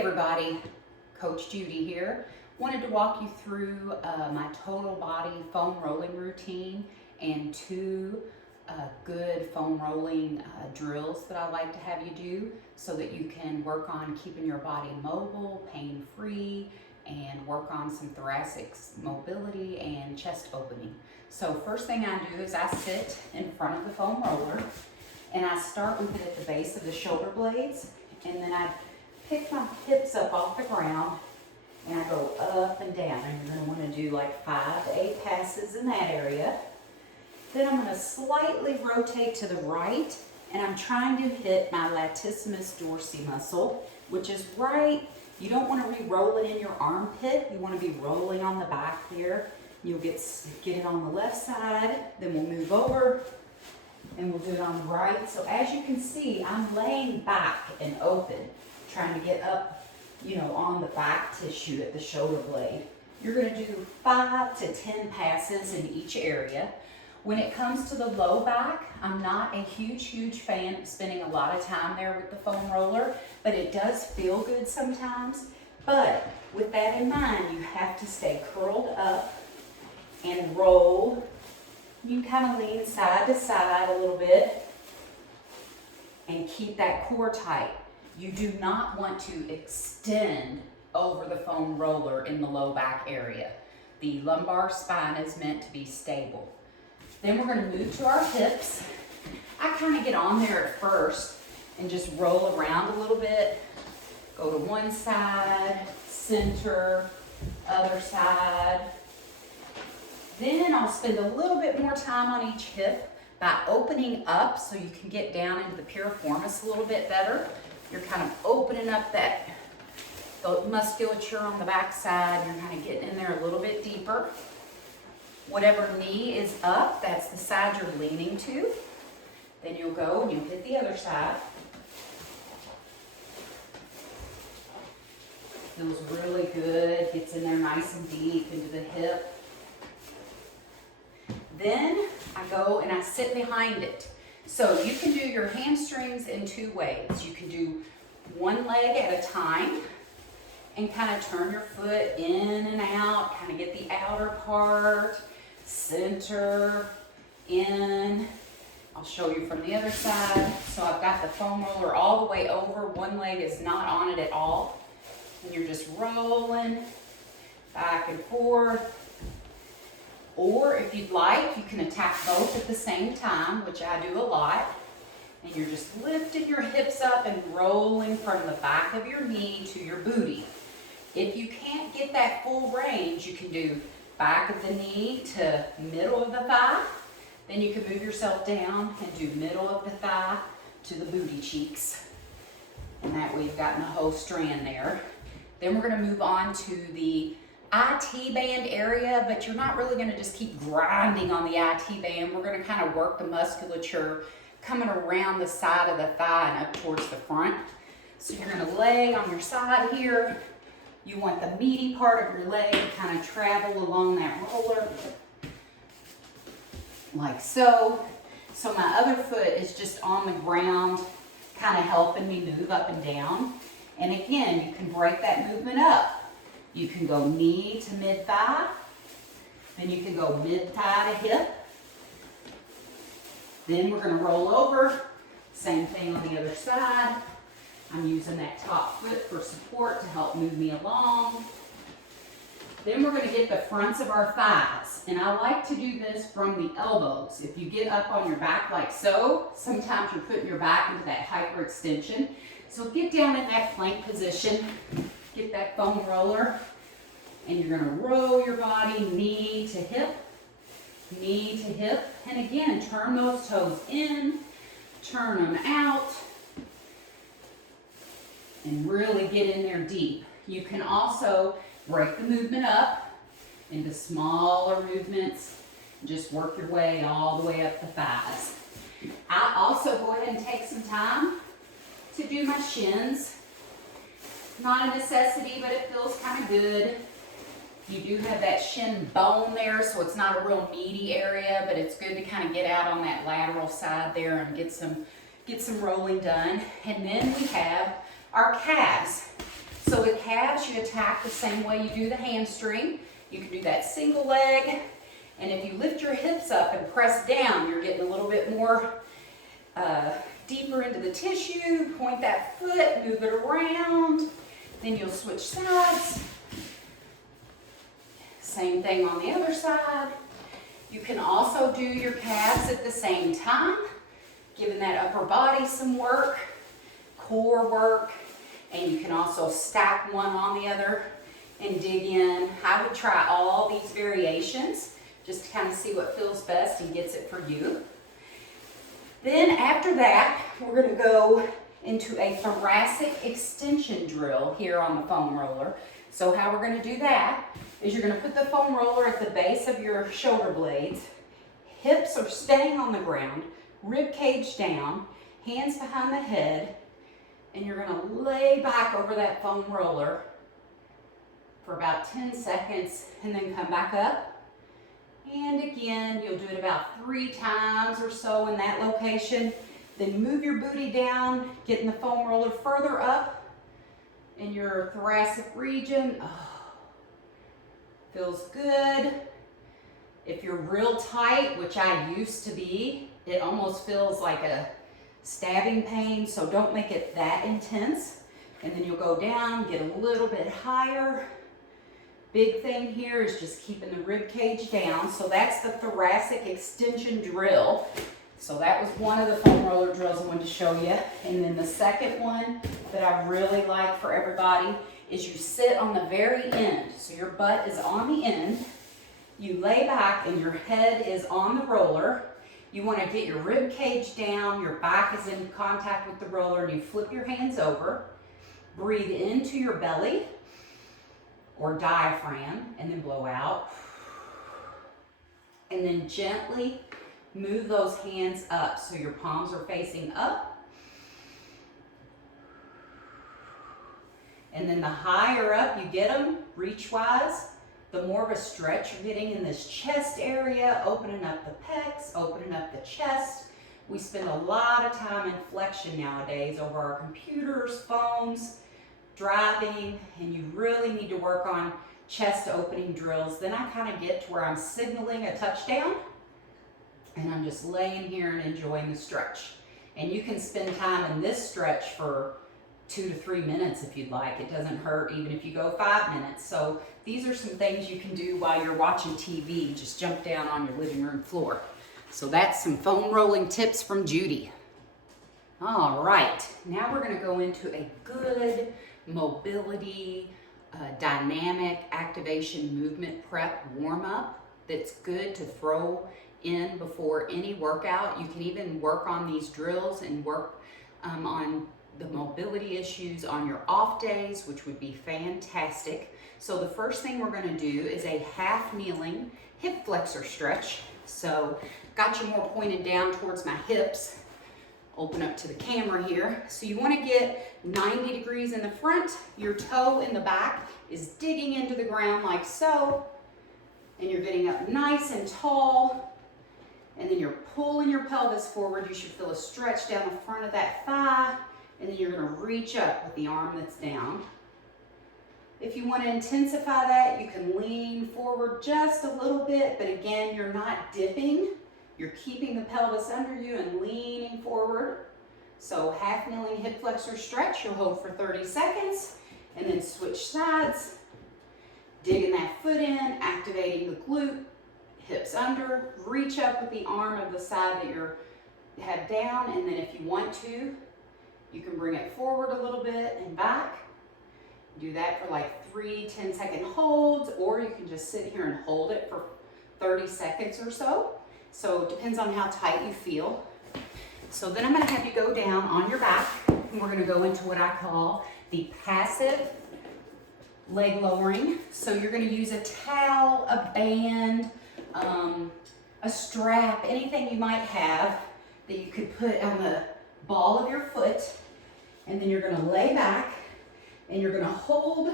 everybody, Coach Judy here. Wanted to walk you through my total body foam rolling routine and two good foam rolling drills that I like to have you do so that you can work on keeping your body mobile, pain-free, and work on some thoracic mobility and chest opening. So first thing I do is I sit in front of the foam roller and I start with it at the base of the shoulder blades, and then I pick my hips up off the ground and I go up and down, and you're going to want to do like 5 to 8 passes in that area. Then I'm going to slightly rotate to the right, and I'm trying to hit my latissimus dorsi muscle, which is right. You don't want to be rolling in your armpit. You want to be rolling on the back there. You'll get it on the left side, then we'll move over and we'll do it on the right. So as you can see, I'm laying back and open, trying to get up, on the back tissue at the shoulder blade. You're going to do 5 to 10 passes in each area. When it comes to the low back, I'm not a huge fan of spending a lot of time there with the foam roller, but it does feel good sometimes. But with that in mind, you have to stay curled up and roll. You can kind of lean side to side a little bit and keep that core tight. You do not want to extend over the foam roller in the low back area. The lumbar spine is meant to be stable. Then we're going to move to our hips. I kind of get on there at first and just roll around a little bit. Go to one side, center, other side. Then I'll spend a little bit more time on each hip by opening up so you can get down into the piriformis a little bit better. You're kind of opening up the musculature on the back side. You're kind of getting in there a little bit deeper. Whatever knee is up, that's the side you're leaning to. Then you'll go and you'll hit the other side. Feels really good. Gets in there nice and deep into the hip. Then I go and I sit behind it. So you can do your hamstrings in 2 ways. You can do one leg at a time and kind of turn your foot in and out, kind of get the outer part, center, in. I'll show you from the other side. So I've got the foam roller all the way over. One leg is not on it at all. And you're just rolling back and forth. Or if you'd like, you can attack both at the same time, which I do a lot. And you're just lifting your hips up and rolling from the back of your knee to your booty. If you can't get that full range, you can do back of the knee to middle of the thigh. Then you can move yourself down and do middle of the thigh to the booty cheeks. And that way you've gotten a whole strand there. Then we're going to move on to the IT band area, but you're not really going to just keep grinding on the IT band. We're going to kind of work the musculature coming around the side of the thigh and up towards the front. So you're going to lay on your side here. You want the meaty part of your leg to kind of travel along that roller, like so. So my other foot is just on the ground, kind of helping me move up and down. And again, you can break that movement up. You can go knee to mid-thigh, then you can go mid-thigh to hip. Then we're going to roll over, same thing on the other side. I'm using that top foot for support to help move me along. Then we're going to get the fronts of our thighs, and I like to do this from the elbows. If you get up on your back like so, sometimes you're putting your back into that hyperextension. So get down in that plank position. Get that foam roller, and you're going to roll your body knee to hip, and again, turn those toes in, turn them out, and really get in there deep. You can also break the movement up into smaller movements, just work your way all the way up the thighs. I also go ahead and take some time to do my shins. Not a necessity, but it feels kind of good. You do have that shin bone there, so it's not a real meaty area, but it's good to kind of get out on that lateral side there and get some rolling done. And then we have our calves. So calves, you attack the same way you do the hamstring. You can do that single leg. And if you lift your hips up and press down, you're getting a little bit more deeper into the tissue. Point that foot, move it around. Then you'll switch sides. Same thing on the other side. You can also do your calves at the same time, giving that upper body some work, core work, and you can also stack one on the other and dig in. I would try all these variations just to kind of see what feels best and gets it for you. Then after that, we're going to go into a thoracic extension drill here on the foam roller. So how we're going to do that is you're going to put the foam roller at the base of your shoulder blades. Hips are staying on the ground, rib cage down, hands behind the head, and you're going to lay back over that foam roller for about 10 seconds and then come back up. And again, you'll do it about 3 times or so in that location. Then move your booty down, getting the foam roller further up in your thoracic region. Oh, feels good. If you're real tight, which I used to be, it almost feels like a stabbing pain, so don't make it that intense. And then you'll go down, get a little bit higher. Big thing here is just keeping the rib cage down. So that's the thoracic extension drill. So that was one of the foam roller drills I wanted to show you. And then the second one that I really like for everybody is you sit on the very end. So your butt is on the end. You lay back and your head is on the roller. You want to get your rib cage down, your back is in contact with the roller, and you flip your hands over. Breathe into your belly or diaphragm and then blow out. And then gently move those hands up so your palms are facing up. And then the higher up you get them, reach-wise, the more of a stretch you're getting in this chest area, opening up the pecs, opening up the chest. We spend a lot of time in flexion nowadays over our computers, phones, driving, and you really need to work on chest opening drills. Then I kind of get to where I'm signaling a touchdown, and I'm just laying here and enjoying the stretch. And you can spend time in this stretch for 2 to 3 minutes if you'd like. It doesn't hurt even if you go 5 minutes. So these are some things you can do while you're watching TV. Just jump down on your living room floor. So that's some foam rolling tips from Judy. All right, now we're gonna go into a good mobility, dynamic activation movement prep warm-up that's good to throw in before any workout. You can even work on these drills and work on the mobility issues on your off days, which would be fantastic. So the first thing we're going to do is a half kneeling hip flexor stretch. So got you more pointed down towards my hips. Open up to the camera here. So you want to get 90 degrees in the front. Your toe in the back is digging into the ground like so. And you're getting up nice and tall. And then you're pulling your pelvis forward. You should feel a stretch down the front of that thigh. And then you're going to reach up with the arm that's down. If you want to intensify that, you can lean forward just a little bit, but again, you're not dipping. You're keeping the pelvis under you and leaning forward. So half kneeling hip flexor stretch, you'll hold for 30 seconds, and then switch sides. Digging that foot in, activating the glute, hips under, reach up with the arm of the side that you're head down, and then if you want to, you can bring it forward a little bit and back. Do that for like 3 10-second holds, or you can just sit here and hold it for 30 seconds or so. So it depends on how tight you feel. So then I'm going to have you go down on your back, and we're going to go into what I call the passive leg lowering. So you're going to use a towel, a band, a strap, anything you might have that you could put on the ball of your foot, and then you're going to lay back and you're going to hold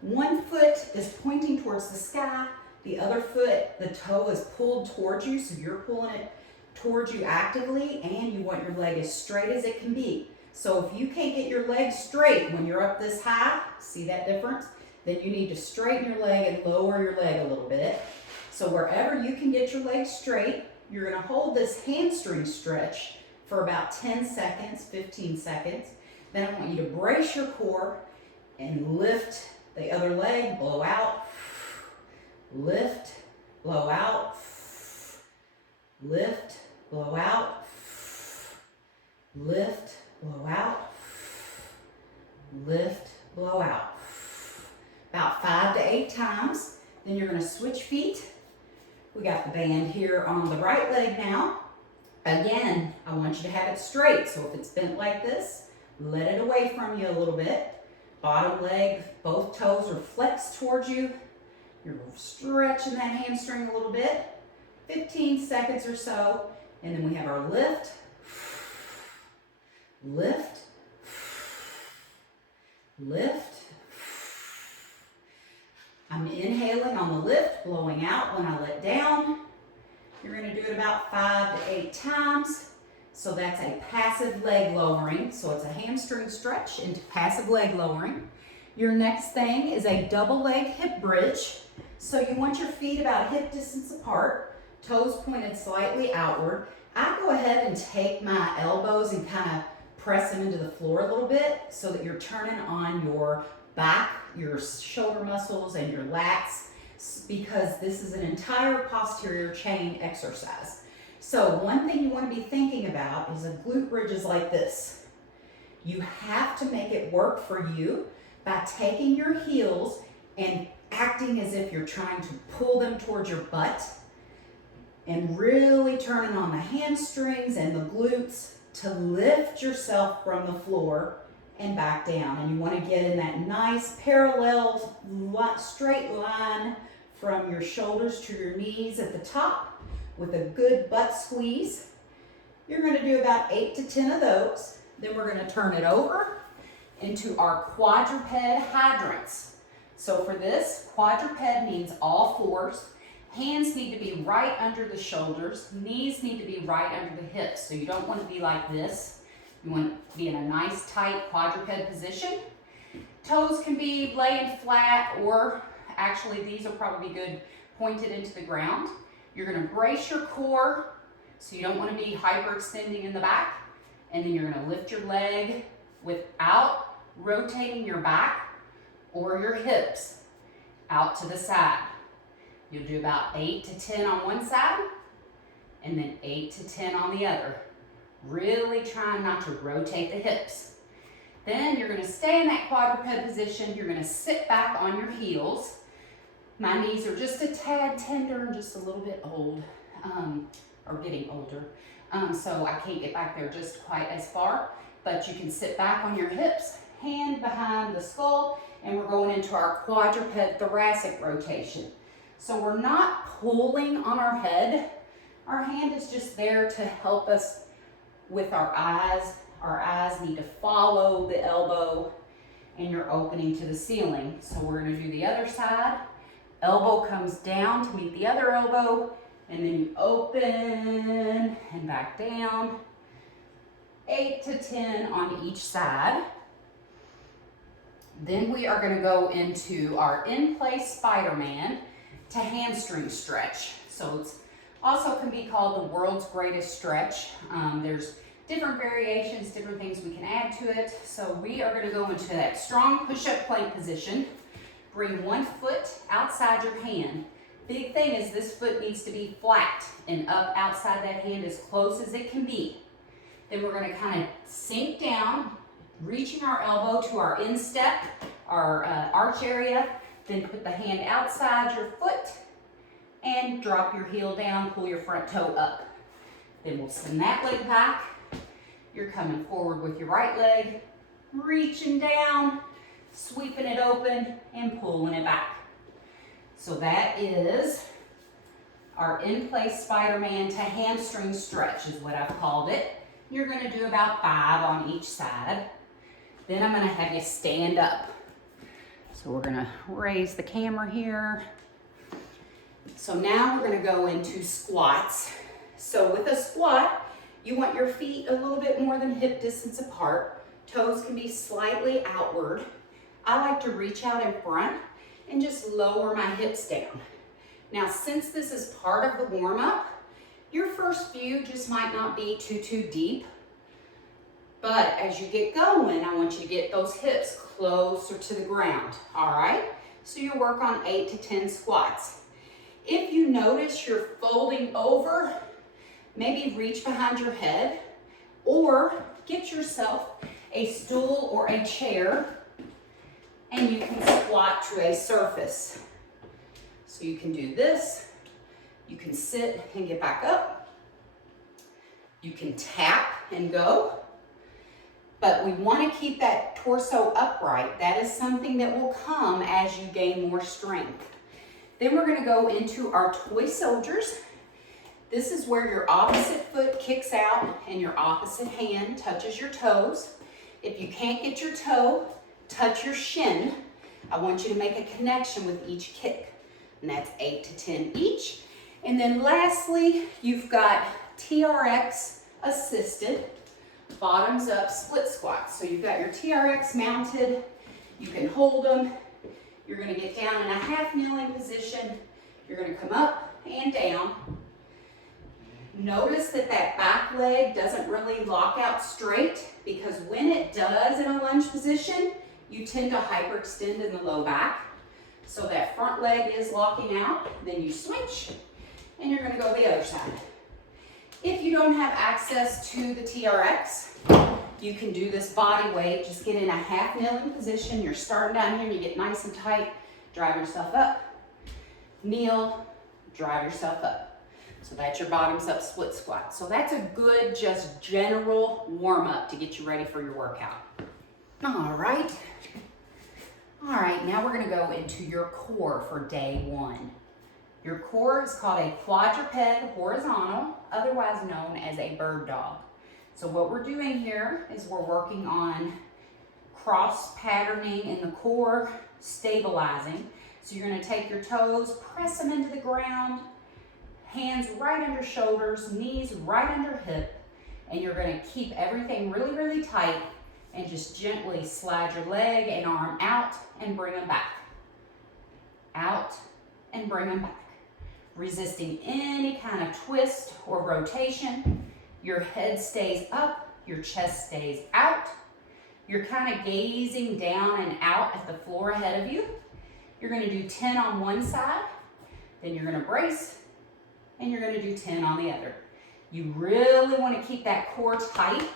one foot is pointing towards the sky, the other foot, the toe is pulled towards you, so you're pulling it towards you actively, and you want your leg as straight as it can be. So if you can't get your leg straight when you're up this high, See that difference? Then you need to straighten your leg and lower your leg a little bit. So wherever you can get your leg straight, you're gonna hold this hamstring stretch for about 10 seconds, 15 seconds. Then I want you to brace your core and lift the other leg, blow out, lift, blow out, lift, blow out, lift, blow out, lift, blow out. About 5 to 8 times. Then you're gonna switch feet. We got the band here on the right leg now. Again, I want you to have it straight. So if it's bent like this, let it away from you a little bit. Bottom leg, both toes are flexed towards you. You're stretching that hamstring a little bit. 15 seconds or so. And then we have our lift, lift, lift. I'm inhaling on the lift, blowing out when I let down. You're going to do it about 5 to 8 times. So that's a passive leg lowering. So it's a hamstring stretch into passive leg lowering. Your next thing is a double leg hip bridge. So you want your feet about hip distance apart, toes pointed slightly outward. I go ahead and take my elbows and kind of press them into the floor a little bit so that you're turning on your back, your shoulder muscles, and your lats, because this is an entire posterior chain exercise. So one thing you want to be thinking about is a glute bridge is like this. You have to make it work for you by taking your heels and acting as if you're trying to pull them towards your butt and really turning on the hamstrings and the glutes to lift yourself from the floor and back down. And you want to get in that nice parallel straight line from your shoulders to your knees at the top with a good butt squeeze. You're going to do about 8 to 10 of those. Then we're going to turn it over into our quadruped hydrants. So for this, quadruped means all fours. Hands need to be right under the shoulders. Knees need to be right under the hips. So you don't want to be like this. You want to be in a nice tight quadruped position. Toes can be laying flat, or actually these will probably be good pointed into the ground. You're going to brace your core, so you don't want to be hyperextending in the back. And then you're going to lift your leg without rotating your back or your hips out to the side. You'll do about 8 to 10 on one side, and then 8 to 10 on the other. Really trying not to rotate the hips. Then you're going to stay in that quadruped position. You're going to sit back on your heels. My knees are just a tad tender and just a little bit old, or getting older. So I can't get back there just quite as far, but you can sit back on your hips, hand behind the skull, and we're going into our quadruped thoracic rotation. So we're not pulling on our head. Our hand is just there to help us with our eyes. Our eyes need to follow the elbow, and you're opening to the ceiling. So we're going to do the other side. Elbow comes down to meet the other elbow, and then you open and back down. 8 to 10 on each side. Then we are going to go into our in-place Spider-Man to hamstring stretch. So it's also can be called the world's greatest stretch. There's different variations, different things we can add to it. So we are going to go into that strong push-up plank position. Bring one foot outside your hand. Big thing is this foot needs to be flat and up outside that hand as close as it can be. Then we're going to kind of sink down, reaching our elbow to our instep, our arch area. Then put the hand outside your foot and drop your heel down, pull your front toe up. Then we'll send that leg back. You're coming forward with your right leg, reaching down, sweeping it open, and pulling it back. So that is our in-place Spider-Man to hamstring stretch is what I've called it. You're going to do about 5 on each side. Then I'm going to have you stand up. So we're going to raise the camera here. So now we're going to go into squats. So with a squat, you want your feet a little bit more than hip distance apart. Toes can be slightly outward. I like to reach out in front and just lower my hips down. Now, since this is part of the warm-up, your first few just might not be too deep, but as you get going, I want you to get those hips closer to the ground, all right? So you'll work on 8 to 10 squats. If you notice you're folding over, maybe reach behind your head or get yourself a stool or a chair and you can squat to a surface. So you can do this, you can sit and get back up, you can tap and go, but we want to keep that torso upright. That is something that will come as you gain more strength. Then we're going to go into our toy soldiers. This is where your opposite foot kicks out and your opposite hand touches your toes. If you can't get your toe, touch your shin. I want you to make a connection with each kick. And that's 8 to 10 each. And then lastly, you've got TRX assisted bottoms up split squats. So you've got your TRX mounted. You can hold them. You're going to get down in a half kneeling position. You're going to come up and down. Notice that that back leg doesn't really lock out straight, because when it does in a lunge position, you tend to hyperextend in the low back. So that front leg is locking out, then you switch, and you're gonna go the other side. If you don't have access to the TRX, you can do this body weight. Just get in a half kneeling position. You're starting down here, you get nice and tight, drive yourself up, kneel, drive yourself up. So that's your bottoms up split squat. So that's a good, just general warm up to get you ready for your workout. All right, now we're gonna go into your core for day one. Your core is called a quadruped horizontal, otherwise known as a bird dog. So what we're doing here is we're working on cross patterning in the core, stabilizing. So you're gonna take your toes, press them into the ground, hands right under shoulders, knees right under hip, and you're gonna keep everything really, really tight and just gently slide your leg and arm out and bring them back. Out and bring them back. Resisting any kind of twist or rotation. Your head stays up, your chest stays out. You're kind of gazing down and out at the floor ahead of you. You're gonna do 10 on one side, then you're gonna brace, and you're gonna do 10 on the other. You really wanna keep that core tight,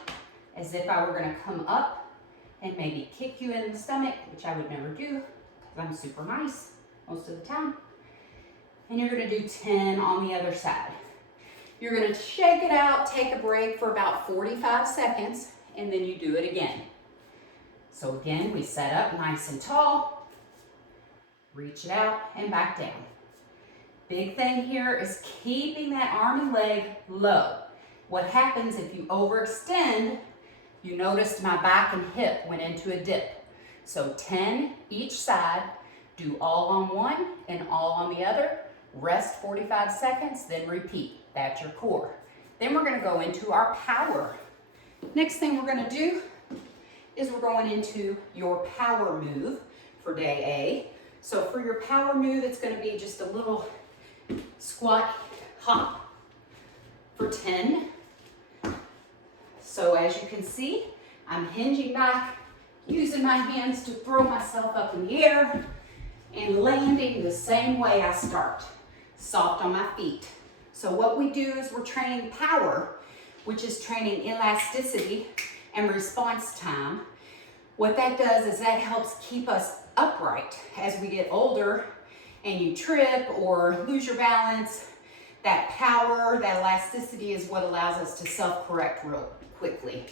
as if I were gonna come up and maybe kick you in the stomach, which I would never do, because I'm super nice most of the time. And you're gonna do 10 on the other side. You're gonna shake it out, take a break for about 45 seconds, and then you do it again. So again, we set up nice and tall, reach it out and back down. Big thing here is keeping that arm and leg low. What happens if you overextend, you noticed my back and hip went into a dip. So 10 each side, do all on one and all on the other, rest 45 seconds, then repeat. That's your core. Then we're gonna go into our power. Next thing we're gonna do is we're going into your power move for day A. So for your power move, it's gonna be just a little squat hop for 10. So as you can see, I'm hinging back, using my hands to throw myself up in the air, and landing the same way I start, soft on my feet. So what we do is we're training power, which is training elasticity and response time. What that does is that helps keep us upright as we get older and you trip or lose your balance. That power, that elasticity is what allows us to self-correct real quickly.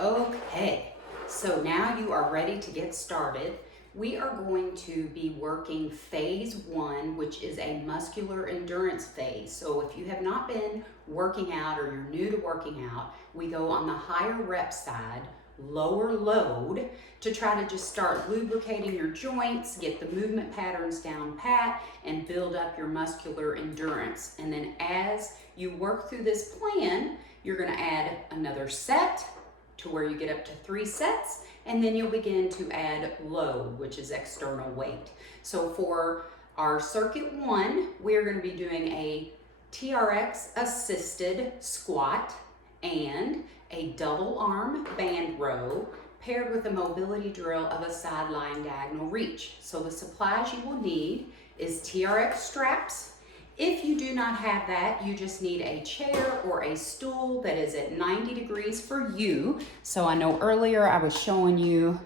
Okay, so now you are ready to get started. We are going to be working phase 1, which is a muscular endurance phase. So if you have not been working out or you're new to working out, we go on the higher rep side, lower load, to try to just start lubricating your joints, get the movement patterns down pat, and build up your muscular endurance. And then as you work through this plan, you're gonna add another set to where you get up to 3 sets, and then you'll begin to add load, which is external weight. So for our circuit 1, we're going to be doing a TRX assisted squat and a double arm band row paired with a mobility drill of a side lying diagonal reach. So the supplies you will need is TRX straps. If you do not have that, you just need a chair or a stool that is at 90 degrees for you. So I know earlier I was showing you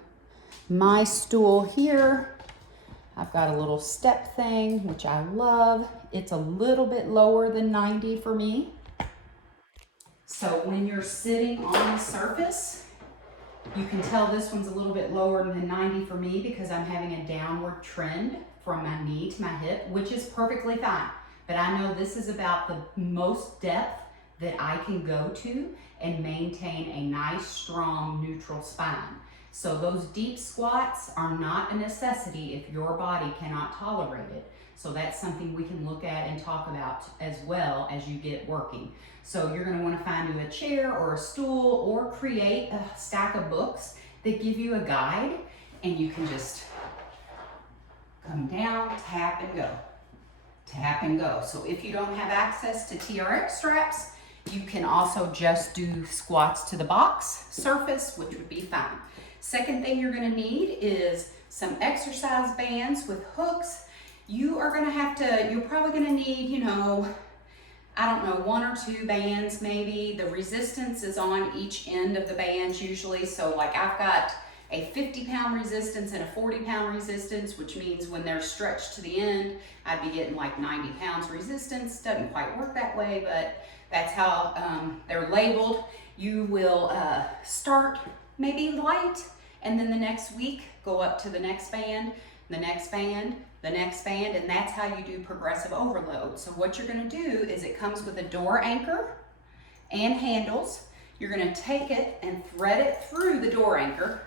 my stool here. I've got a little step thing, which I love. It's a little bit lower than 90 for me. So when you're sitting on the surface, you can tell this one's a little bit lower than 90 for me because I'm having a downward trend from my knee to my hip, which is perfectly fine. But I know this is about the most depth that I can go to and maintain a nice, strong, neutral spine. So those deep squats are not a necessity if your body cannot tolerate it. So that's something we can look at and talk about as well as you get working. So you're going to want to find you a chair or a stool or create a stack of books that give you a guide, and you can just come down, tap and go. Tap and go. So if you don't have access to TRX straps, you can also just do squats to the box surface, which would be fine. Second thing you're going to need is some exercise bands with hooks. You're probably going to need, you know, I don't know, 1 or 2 bands maybe. The resistance is on each end of the bands usually. So like I've got a 50-pound resistance and a 40-pound resistance, which means when they're stretched to the end, I'd be getting like 90 pounds resistance. Doesn't quite work that way, but that's how they're labeled. You will start maybe light, and then the next week go up to the next band, the next band, the next band, and that's how you do progressive overload. So what you're gonna do is it comes with a door anchor and handles. You're gonna take it and thread it through the door anchor,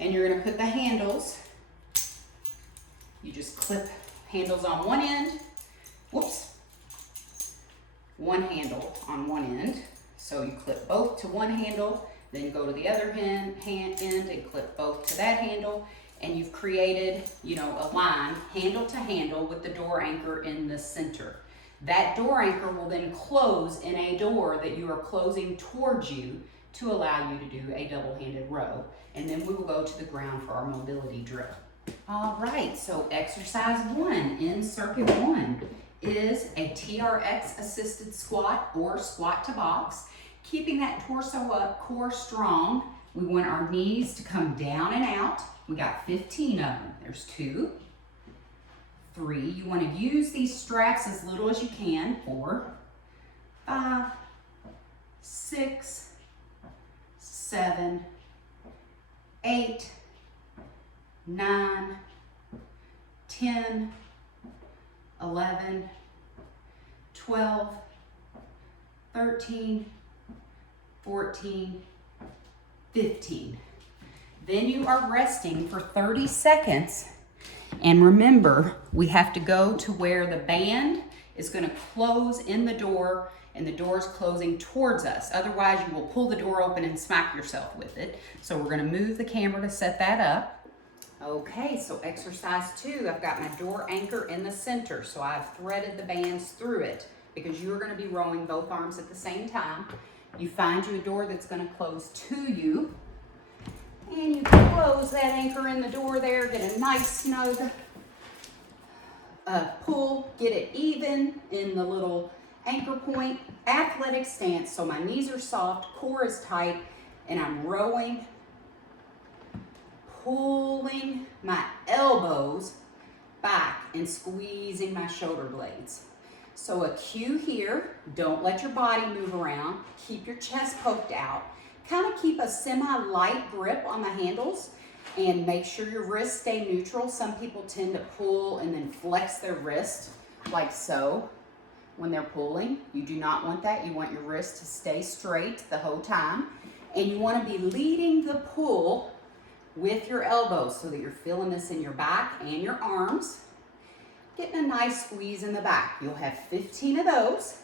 and you're gonna put the handles, you just clip handles on one end, one handle on one end. So you clip both to one handle, then go to the other end and clip both to that handle, and you've created, you know, a line handle to handle with the door anchor in the center. That door anchor will then close in a door that you are closing towards you to allow you to do a double-handed row. And then we will go to the ground for our mobility drill. All right, so exercise 1 in circuit 1 is a TRX assisted squat or squat to box. Keeping that torso up, core strong. We want our knees to come down and out. We got 15 of them. There's 2, 3. You want to use these straps as little as you can. 4, 5, 6, 7, 8, 9, 10, 11, 12, 13, 14, 15. Then you are resting for 30 seconds. And remember, we have to go to where the band is going to close in the door and the door is closing towards us. Otherwise, you will pull the door open and smack yourself with it. So we're going to move the camera to set that up. Okay, so exercise 2, I've got my door anchor in the center. So I've threaded the bands through it because you're going to be rowing both arms at the same time. You find you a door that's going to close to you. And you close that anchor in the door there, get a nice snug pull, get it even in the little anchor point. Athletic stance, so my knees are soft, core is tight, and I'm rowing, pulling my elbows back and squeezing my shoulder blades. So a cue here, don't let your body move around, keep your chest poked out. Kind of keep a semi-light grip on the handles and make sure your wrists stay neutral. Some people tend to pull and then flex their wrist like so when they're pulling. You do not want that. You want your wrist to stay straight the whole time. And you want to be leading the pull with your elbows so that you're feeling this in your back and your arms. Getting a nice squeeze in the back. You'll have 15 of those.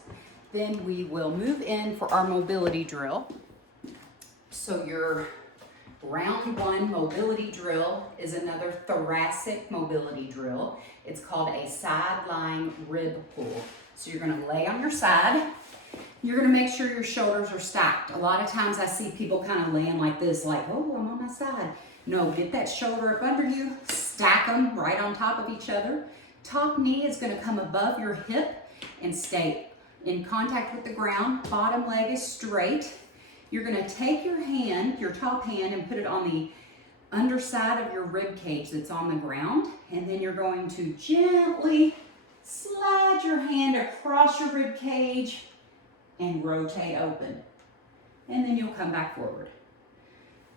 Then we will move in for our mobility drill. So you're Round one mobility drill is another thoracic mobility drill. It's called a sideline rib pull. So you're gonna lay on your side. You're gonna make sure your shoulders are stacked. A lot of times I see people kind of laying like this, like, oh, I'm on my side. No, get that shoulder up under you, stack them right on top of each other. Top knee is gonna come above your hip and stay in contact with the ground. Bottom leg is straight. You're gonna take your hand, your top hand, and put it on the underside of your rib cage that's on the ground. And then you're going to gently slide your hand across your rib cage and rotate open. And then you'll come back forward.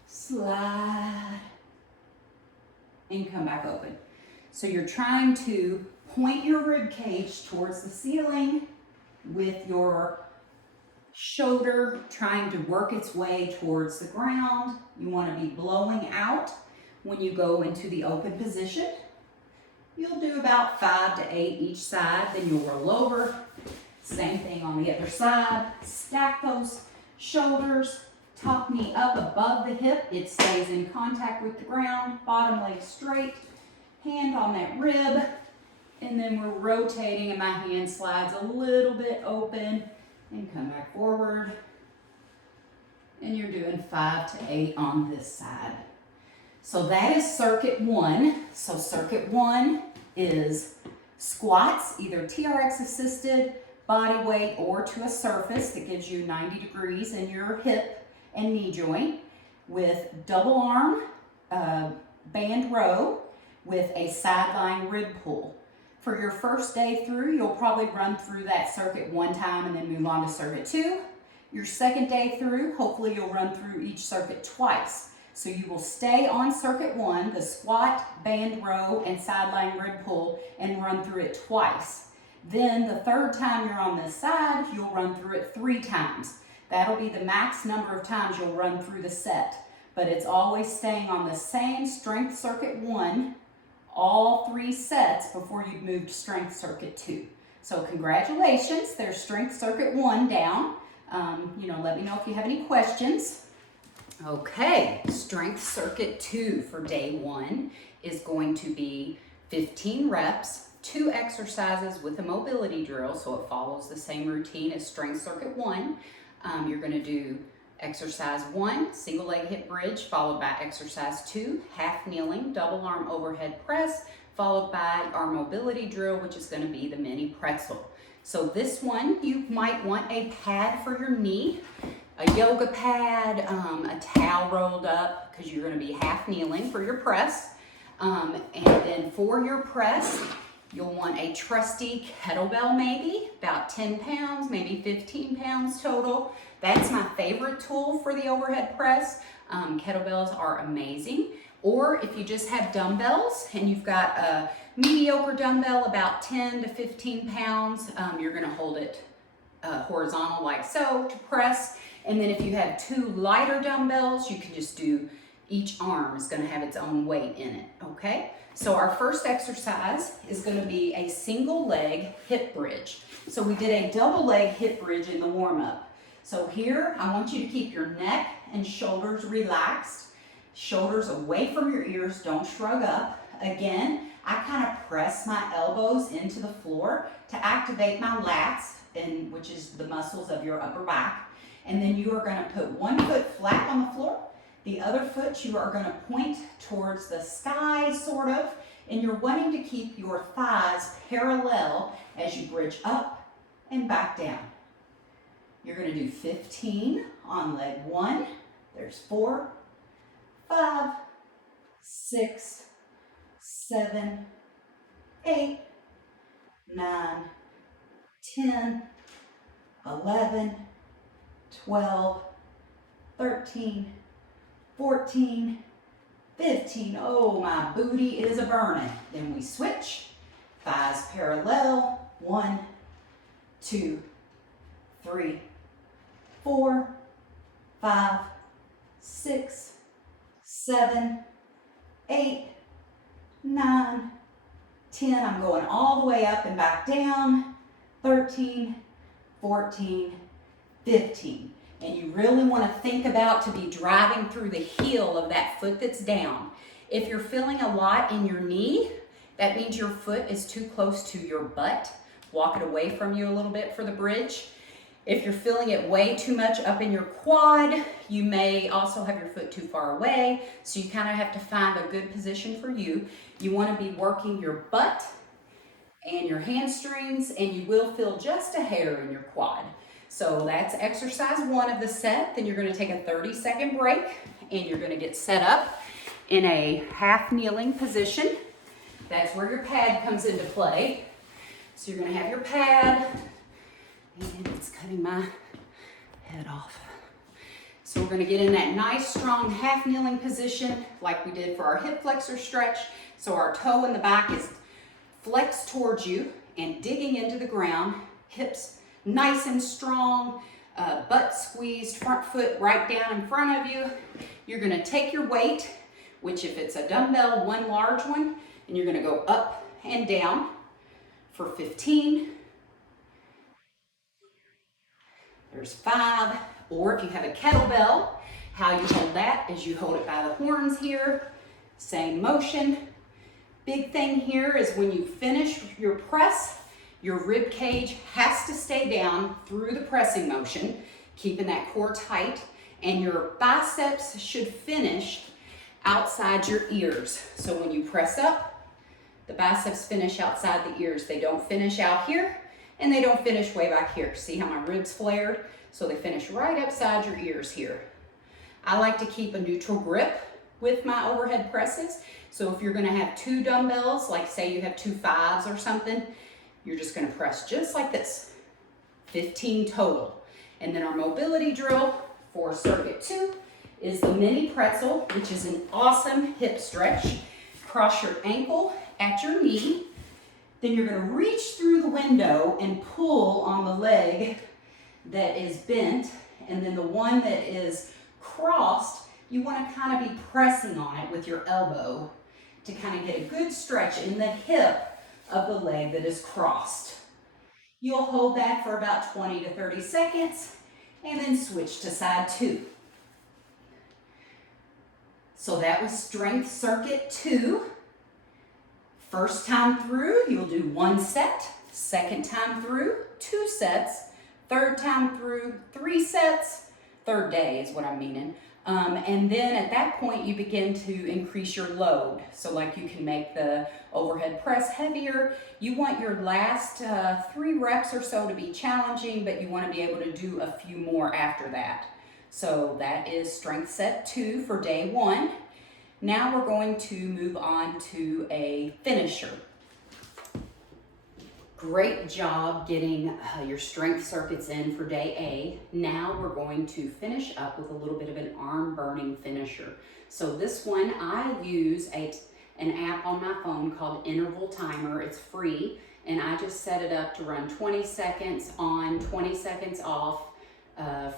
Slide and come back open. So you're trying to point your rib cage towards the ceiling with your shoulder trying to work its way towards the ground. You want to be blowing out when you go into the open position. You'll do about 5 to 8 each side, then you'll roll over. Same thing on the other side. Stack those shoulders, top knee up above the hip. It stays in contact with the ground, bottom leg straight, hand on that rib, and then we're rotating and my hand slides a little bit open and come back forward. And you're doing 5 to 8 on this side. So that is circuit one. So circuit one is squats, either TRX assisted, body weight, or to a surface that gives you 90 degrees in your hip and knee joint, with double arm band row with a sideline rib pull. For your first day through, you'll probably run through that circuit one time and then move on to circuit two. Your second day through, hopefully you'll run through each circuit twice. So you will stay on circuit one, the squat, band row, and sideline rib pull, and run through it twice. Then the third time you're on this side, you'll run through it 3 times. That'll be the max number of times you'll run through the set. But it's always staying on the same strength circuit one, all 3 sets before you've moved to strength circuit 2. So congratulations, there's strength circuit 1 down. Let me know if you have any questions. Okay, strength circuit 2 for day 1 is going to be 15 reps, 2 exercises with a mobility drill, so it follows the same routine as strength circuit 1. You're going to do exercise 1, single leg hip bridge, followed by exercise 2, half kneeling, double arm overhead press, followed by our mobility drill, which is going to be the mini pretzel. So this one, you might want a pad for your knee, a yoga pad, a towel rolled up, because you're going to be half kneeling for your press. And then for your press, you'll want a trusty kettlebell, maybe about 10 pounds, maybe 15 pounds total. That's my favorite tool for the overhead press. Kettlebells are amazing. Or if you just have dumbbells and you've got a mediocre dumbbell about 10 to 15 pounds, you're gonna hold it horizontal like so to press. And then if you have 2 lighter dumbbells, you can just do, each arm is gonna have its own weight in it, okay? So our first exercise is gonna be a single leg hip bridge. So we did a double leg hip bridge in the warm up. So here, I want you to keep your neck and shoulders relaxed. Shoulders away from your ears, don't shrug up. Again, I kind of press my elbows into the floor to activate my lats, which is the muscles of your upper back. And then you are gonna put one foot flat on the floor. The other foot you are gonna point towards the sky, sort of, and you're wanting to keep your thighs parallel as you bridge up and back down. You're gonna do 15 on leg 1. There's 4, 5, 6, 7, 8, 9, 10, 11, 12, 13, 14, 15. Oh, my booty is a-burning. Then we switch. Thighs parallel. 1, 2, 3, 4, 5, 6, 7, 8, 9, 10. I'm going all the way up and back down. 13, 14, 15. And you really want to think about to be driving through the heel of that foot that's down. If you're feeling a lot in your knee, that means your foot is too close to your butt. Walk it away from you a little bit for the bridge. If you're feeling it way too much up in your quad, you may also have your foot too far away. So you kind of have to find a good position for you. You want to be working your butt and your hamstrings, and you will feel just a hair in your quad. So that's exercise 1 of the set. Then you're going to take a 30-second break, and you're going to get set up in a half kneeling position. That's where your pad comes into play. So you're going to have your pad, and it's cutting my head off. So we're going to get in that nice, strong half kneeling position like we did for our hip flexor stretch. So our toe in the back is flexed towards you and digging into the ground, hips nice and strong, butt squeezed, front foot right down in front of you. You're going to take your weight, which if it's a dumbbell, 1 large one, and you're going to go up and down for 15. There's 5. Or if you have a kettlebell, how you hold that is you hold it by the horns here. Same motion. Big thing here is when you finish your press, your rib cage has to stay down through the pressing motion, keeping that core tight, and your biceps should finish outside your ears. So when you press up, the biceps finish outside the ears. They don't finish out here, and they don't finish way back here. See how my ribs flared? So they finish right upside your ears here. I like to keep a neutral grip with my overhead presses. So if you're gonna have 2 dumbbells, like say you have 2 5s or something, you're just gonna press just like this, 15 total. And then our mobility drill for circuit 2 is the mini pretzel, which is an awesome hip stretch. Cross your ankle at your knee. Then you're gonna reach through the window and pull on the leg that is bent. And then the one that is crossed, you wanna kind of be pressing on it with your elbow to kind of get a good stretch in the hip of the leg that is crossed. You'll hold that for about 20 to 30 seconds and then switch to side 2. So that was strength circuit 2. First time through, you'll do 1 set. Second time through, 2 sets. Third time through, 3 sets. Third day is what I'm meaning. And then at that point, you begin to increase your load. So like you can make the overhead press heavier. You want your last 3 reps or so to be challenging, but you want to be able to do a few more after that. So that is strength set 2 for day 1. Now we're going to move on to a finisher. Great job getting your strength circuits in for day A. Now we're going to finish up with a little bit of an arm burning finisher. So this one, I use an app on my phone called Interval Timer. It's free, and I just set it up to run 20 seconds on, 20 seconds off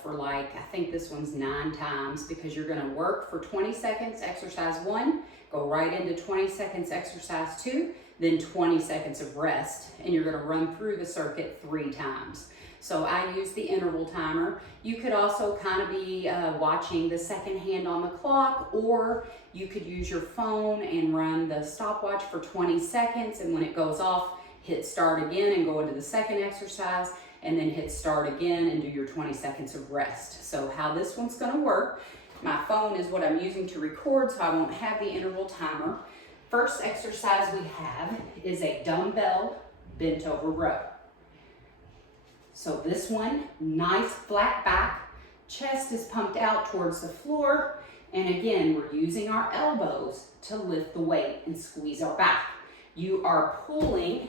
for I think this one's 9 times, because you're gonna work for 20 seconds, exercise 1, go right into 20 seconds, exercise 2, then 20 seconds of rest, and you're gonna run through the circuit 3 times. So I use the interval timer. You could also kind of be watching the second hand on the clock, or you could use your phone and run the stopwatch for 20 seconds, and when it goes off, hit start again and go into the second exercise, and then hit start again and do your 20 seconds of rest. So how this one's gonna work, my phone is what I'm using to record, so I won't have the interval timer. First exercise we have is a dumbbell bent over row. So this one, nice flat back, chest is pumped out towards the floor, and again, we're using our elbows to lift the weight and squeeze our back. You are pulling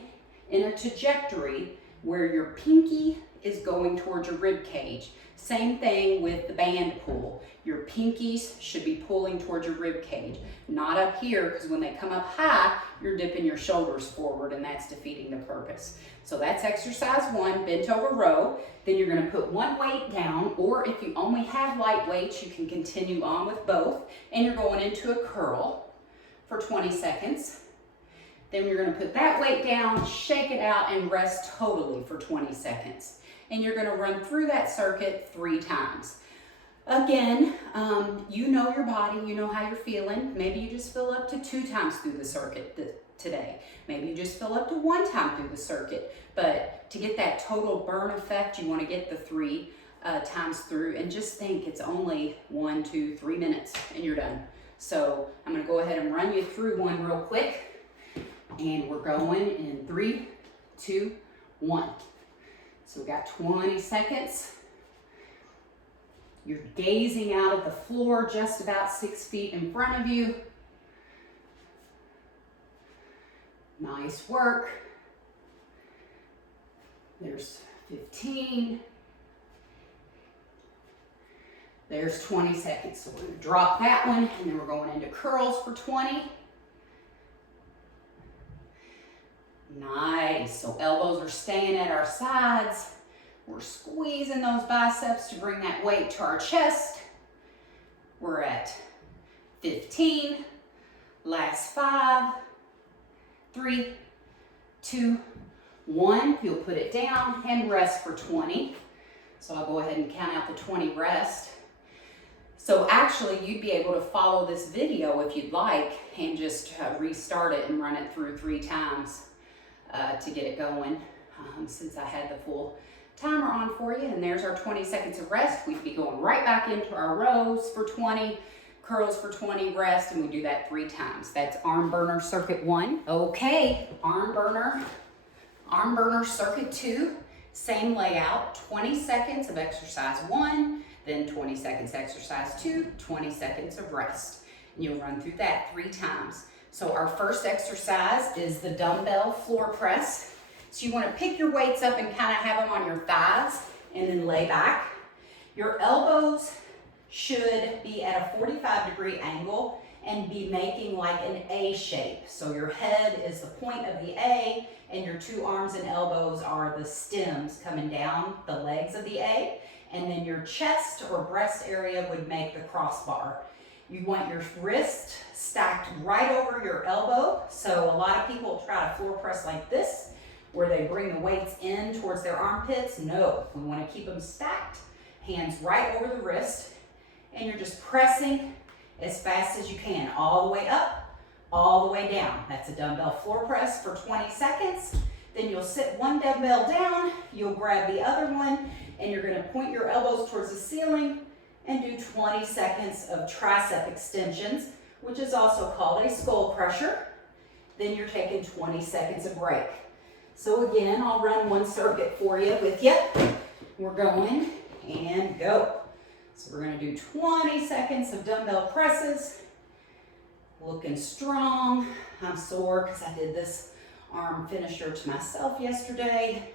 in a trajectory where your pinky is going towards your rib cage. Same thing with the band pull. Your pinkies should be pulling towards your rib cage, not up here, because when they come up high, you're dipping your shoulders forward, and that's defeating the purpose. So that's exercise 1, bent over row. Then you're gonna put 1 weight down, or if you only have light weights, you can continue on with both, and you're going into a curl for 20 seconds. Then you're gonna put that weight down, shake it out, and rest totally for 20 seconds. And you're gonna run through that circuit 3 times. Again, you know your body, you know how you're feeling. Maybe you just fill up to 2 times through the circuit today. Maybe you just fill up to 1 time through the circuit. But to get that total burn effect, you want to get the 3 times through, and just think it's only 1, 2, 3 minutes and you're done. So I'm going to go ahead and run you through one real quick, and we're going in 3, 2, 1. So we got 20 seconds. You're gazing out at the floor just about 6 feet in front of you. Nice work. There's 15. There's 20 seconds. So we're going to drop that one, and then we're going into curls for 20. Nice. So elbows are staying at our sides. We're squeezing those biceps to bring that weight to our chest. We're at 15. Last 5, 3, 2, 1. You'll put it down and rest for 20. So I'll go ahead and count out the 20 rest. So actually, you'd be able to follow this video if you'd like and just restart it and run it through 3 times to get it going, since I had the full timer on for you. And there's our 20 seconds of rest. We'd be going right back into our rows for 20, curls for 20, rest, and we do that 3 times. That's arm burner circuit 1. Okay, arm burner circuit 2. Same layout, 20 seconds of exercise 1, then 20 seconds exercise 2, 20 seconds of rest. And you'll run through that 3 times. So our first exercise is the dumbbell floor press. So you want to pick your weights up and kind of have them on your thighs and then lay back. Your elbows should be at a 45-degree angle and be making like an A shape. So your head is the point of the A, and your 2 arms and elbows are the stems coming down the legs of the A. And then your chest or breast area would make the crossbar. You want your wrist stacked right over your elbow. So a lot of people try to floor press like this, where they bring the weights in towards their armpits. No, we want to keep them stacked, hands right over the wrist, and you're just pressing as fast as you can, all the way up, all the way down. That's a dumbbell floor press for 20 seconds. Then you'll sit one dumbbell down, you'll grab the other one, and you're going to point your elbows towards the ceiling and do 20 seconds of tricep extensions, which is also called a skull crusher. Then you're taking 20 seconds of break. So again, I'll run one circuit for you with you. We're going and go. So we're going to do 20 seconds of dumbbell presses. Looking strong. I'm sore because I did this arm finisher to myself yesterday.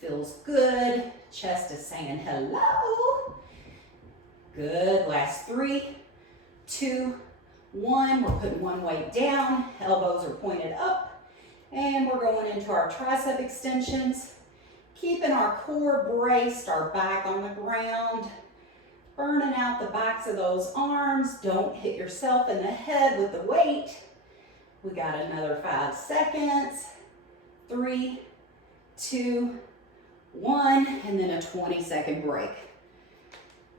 Feels good. Chest is saying hello. Good. Last 3, 2, 1. We're putting one weight down. Elbows are pointed up. And we're going into our tricep extensions. Keeping our core braced, our back on the ground. Burning out the backs of those arms. Don't hit yourself in the head with the weight. We got another 5 seconds. 3, 2, 1, and then a 20-second break.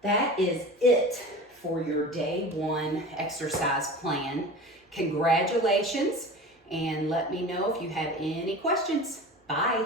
That is it for your day 1 exercise plan. Congratulations, and let me know if you have any questions. Bye.